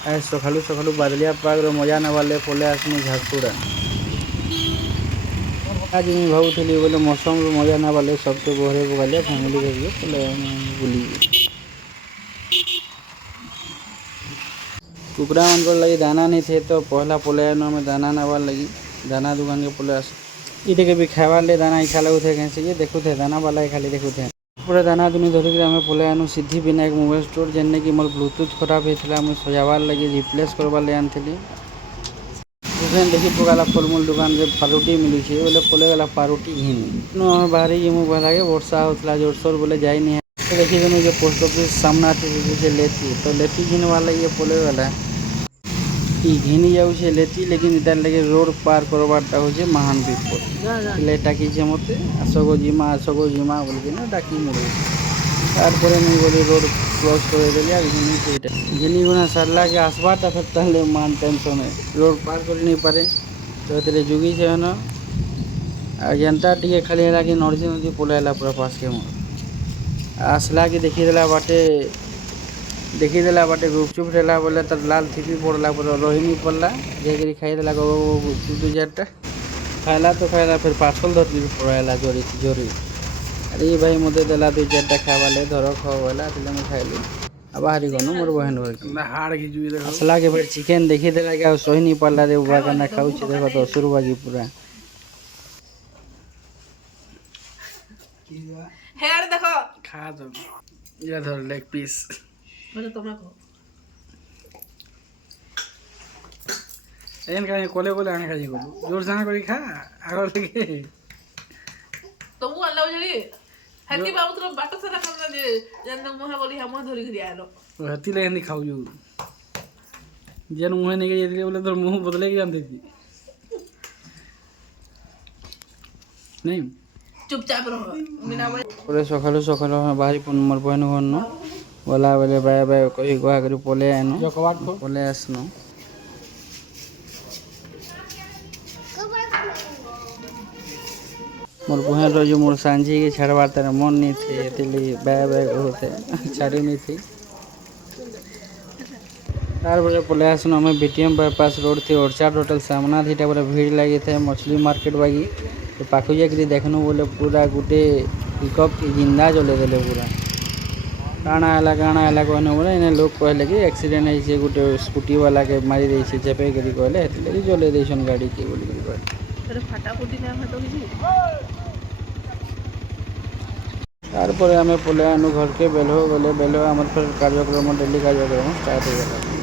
आज सकालू सकालू बादलिया पाग मजा नवाले पले आसमु झारसुगुड़ा। आज मुझे भावुली बोले मौसम मजा ना बाले सबके घरे बगाले फैमिली धरिए पले बुली कुकड़ा मन लगी दाना नहीं थे तो पहला पले आम दाना नवार लगी दाना दुकान के पले आस ये के भी खावार ले दाना इच्छा लगू थे कैसे ये देखू थे दाना वाला खाली देखू थे पूरा दाना दुनी धरिक आम पले आनु सिद्धि विनायक मोबाइल स्टोर जेने कि मोर ब्लूटूथ खराब होता मुझे सजावार लगी रिप्लेस करवार ले आनी देखी पकाला फलमूल दुकान से पारुटी मिली बोले पले गला पारुटी घिन आम बाहरी जीमु लगे वर्षा होता जोरसोर बोले जाए नहीं है देखी देनु जो पोस्ट ऑफिस सामना से लेती तो लेती घिन वाला ये पले गला घिन जाऊे लेती लेकिन इतार लगे रोड पार करवाटा हो महान विपद डाकी मत आसगो जिमा बोल डाकी मुझे तारपर नहीं बोली रोड क्रॉस कर घिनी गुना सारा के आसबाटा फिर ताले मान टेंशन रोड पार कर नहीं पारे तो ये जुगी से न जनता टी खाली है कि नर्जी नदी पलैला पूरा पास के मोर आसला कि देखीदेला बाटे गुपचुप रहा बोले तर लाल थिपी पड़ला पूरा रही नहीं पड़ला जाकि खाईदेला दू चार्टा खाला तो खाला फिर पार्सल धरती पड़ाला जोरी जोरी अरे भाई मत देला दू चार्टा खावाले धर खावाला मुझे खाइली अब बाहरी गनु मोर बहन घर असला के फिर चिकेन देखीदेला कि सही नहीं पाला रे बुआ का खाऊ देख तो सुरबागी पूरा हेयर देखो खा तो ये धर लेग पीस बोले तुमने को एन का कोले कोले आने खाजी को जोर से करी खा आगर लगे तो वो अल्लाह जली हती बाबू तो बाटो से रखना जे जन मुहा बोली हम धरी खरी आलो हती ले नहीं खाऊ जो जन मुहे नहीं गई बोले तो मुंह बदले के आंदी थी नहीं चुपचाप रहो बिना पूरे सकालू सकालू बाहरी मोर बहन घर न बोला बोले बाय बाय कही कहा कर पले आनो पले आसनो मोर बहन रो मोर सांझी के छाड़वार तार मन नहीं थे इसलिए बाय बाय कहते छाड़ी नहीं थी तार बजे पले आसनो हमें बीटीएम बाईपास रोड थी ओरचार होटल सामना थी पूरा भीड़ लगी थे मछली मार्केट बागी तो पाखु जाकि देखनु बोले पूरा गोटे पिकअप जिंदा जले देले पूरा काଣା है कहने बोले इन्हें लोग कहले कि एक्सीडेंट है गोटे स्कूटी वाला के मारी दे चेपे करी कहले हेतले जले देसन गाड़ी के बोली कहले फाटा फुटी ना तो किसी तारपर आम पले आनु घर के बेलो गले बेलो आम कार्यक्रम डेली कार्यक्रम स्टार्ट हो गला।